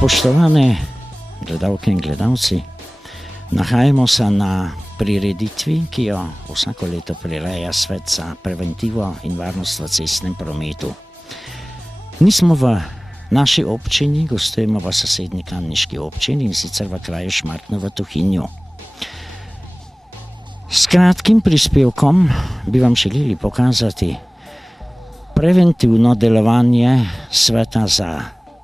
Spoštovane gledalke in gledalci, nahajamo se na prireditvi, ki jo vsako leto prireja Svet za preventivo in varnost v cestnem prometu. Nismo v naši občini, gostujemo v sosednji kamniški občini, in sicer v kraju Šmartno v Tuhinju. S kratkim prispevkom bi vam želeli pokazati preventivno delovanje Sveta za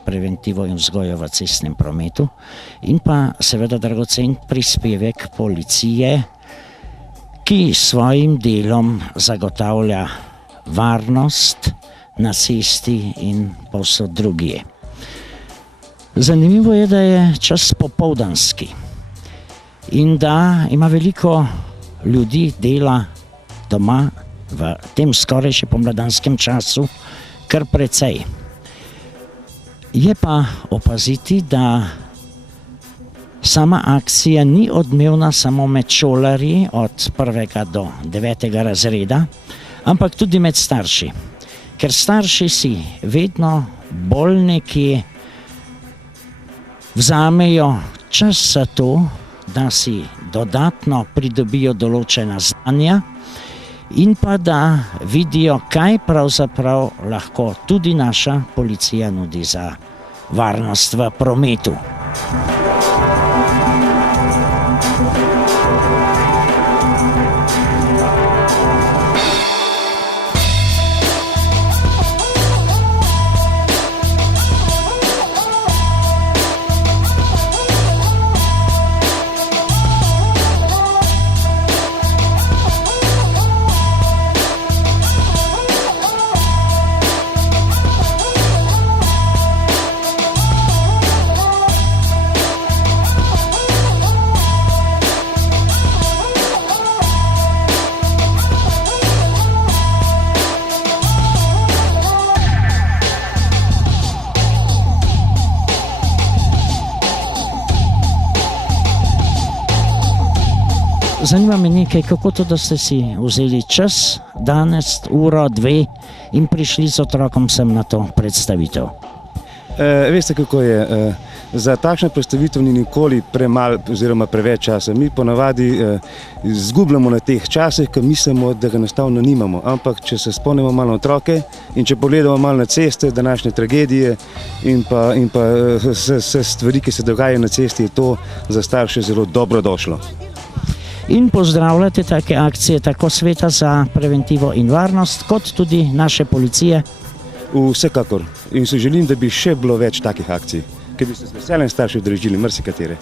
preventivo in vzgojo v cestnem prometu in pa seveda dragocen prispevek policije, ki s svojim delom zagotavlja varnost na cesti in povsod drugje. Zanimivo je, da je čas popoldanski in da ima veliko ljudi dela doma v tem skoraj še pomladanskem času kar precej. Je pa opaziti, da sama akcija ni odmevna samo med šolarji od 1. do 9. razreda, ampak tudi med starši. Ker starši si vedno bolj nekje vzamejo čas za to, da si dodatno pridobijo določena znanja in pa da vidijo, kaj pravzaprav lahko tudi naša policija nudi za varnost v prometu. Zanima me nekaj, kako to, da ste si vzeli čas, danes, uro, 2 in prišli z otrokom sem na to predstavitev. Veste, kako je? Za takšno predstavitev ni nikoli premalo oziroma preveč časa. Mi ponavadi izgubljamo na teh časih, ker mislimo, da ga enostavno nimamo. Ampak če se spomnimo malo na otroke in če pogledamo malo na ceste, današnje tragedije in pa vse stvari, ki se dogajajo na cesti, je to za starše zelo dobrodošlo. In pozdravljate take akcije, tako Sveta za preventivo in varnost, kot tudi naše policije? Vsekakor. In se želim, da bi še bilo več takih akcij, ker bi se z veseljem starši udeležili marsikatere.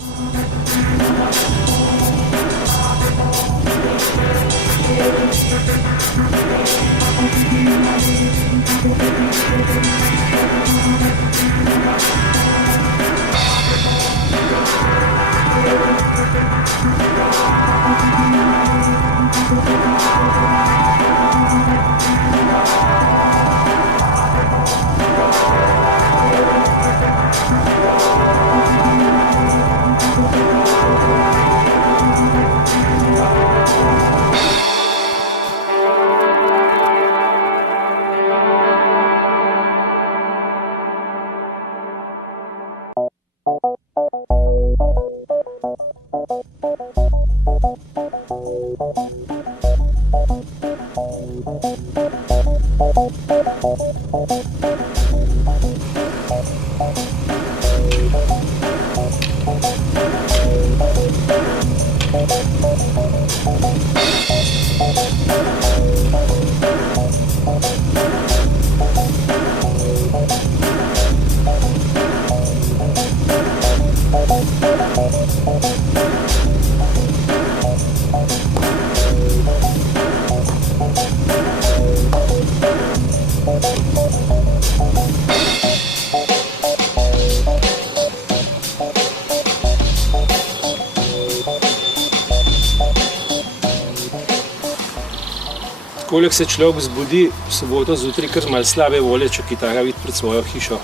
Poleg se človek zbudi v soboto zjutraj kar malo slabe volje, če kitara vidi pred svojo hišo.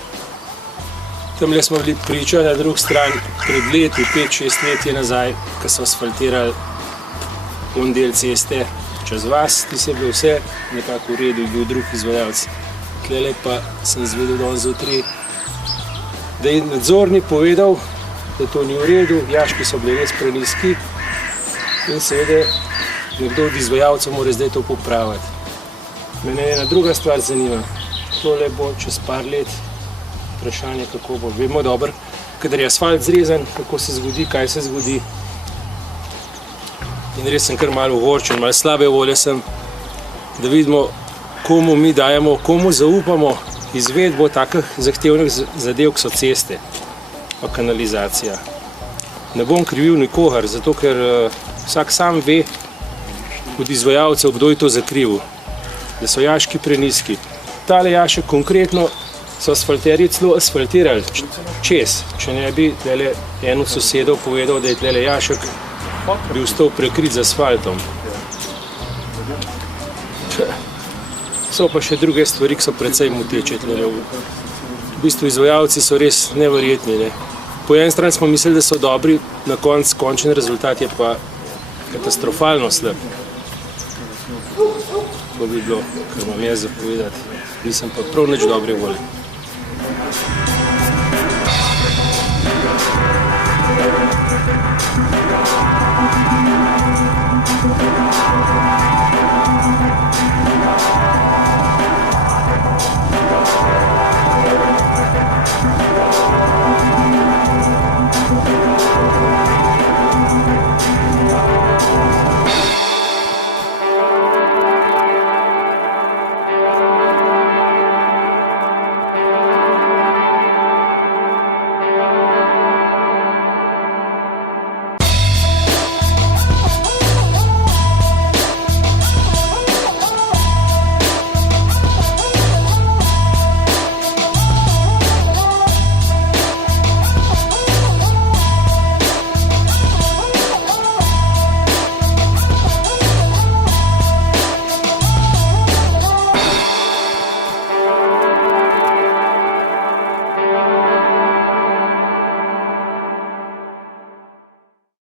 Tamle smo bili priča na drugi strani pred leti, 5-6 let je nazaj, ko so asfaltirali on del ceste čez vas, ti se je bil vse nekako v redu, je bil drug izvajalec. Tlele pa sem izvedel danes zjutraj, da je nadzornik povedal, da to ni v redu, jaški so bili res prenizki in seveda nekdo od izvajalcev mora zdaj to popraviti. Mene ena druga stvar zanima, tole bo čez par let vprašanje, kako bo. Vemo dobro, kadar je asfalt zrezan, kako se zgodi, kaj se zgodi. In res sem kar malo ogorčen, malo slabe volje sem, da vidimo, komu mi dajemo, komu zaupamo izvedbo takih zahtevnih zadev, kot so ceste pa kanalizacija. Ne bom krivil nikogar, zato ker vsak sam ve od izvajalcev, kdo je to zakrivil, da so jaški prenizki. Tale jašek konkretno so asfalterji celo asfaltirali čez, če ne bi en od sosedov povedal, da je tlele jašek bil stal prekrit z asfaltom. So pa še druge stvari, ki so precej moteče. V bistvu izvajalci so res neverjetni. Ne? Po eni strani smo mislili, da so dobri, na končni rezultat je pa katastrofalno slab. To bi bilo, kar imam jaz zapovedati. Nisem pa prav nič dobre volje.